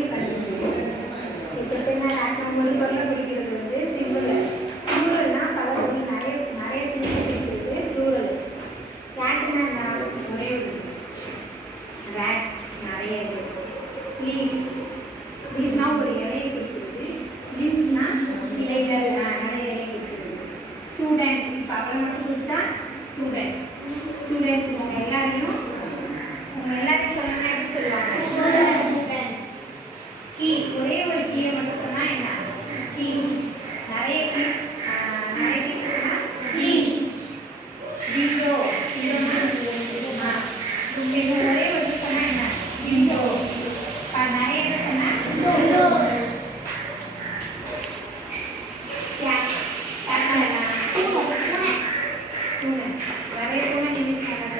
பொருளை கண்டுபிடிக்கும். இப்போ நம்ம ஒரு பொருளை குறிக்கிறது வந்து சிங்குலர். ப்ளூரல்னா பல பொருள் நிறைய நிறைய திங்ஸ் குறிக்கிறது ப்ளூரல். கேட்னா ஒரே ஒரு ரேட்ஸ் நிறைய இருக்கு. லீஃப்னா ஒரு இலையை குறிக்கிறது. லீவ்ஸ்னா இலைகள் நிறைய இலை குறிக்கிறது. ஸ்டூடெண்ட் இப்போ அவளை மட்டும் குறிச்சா ஸ்டூடெண்ட். ஸ்டூடெண்ட்ஸ் உங்க எல்லாரையும் சொல்லணும்னா எப்படி சொல்லுவாங்க? கீ. ஒரே ஒரு கீயை மட்டும் சொன்னா என்ன? கீ. நிறைய கீஸ் சொன்னா கீஸ். விண்டோ. ஒரே ஒரு சொன்னா என்ன? விண்டோ. நிறைய சொன்னா விண்டோ. கேட். பூனை. நிறைய பூனை இங்கிலீஷ் சொல்லுவாங்க.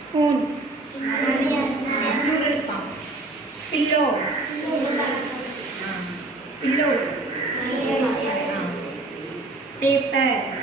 Spoons. Noodles form. Pillows. Paper.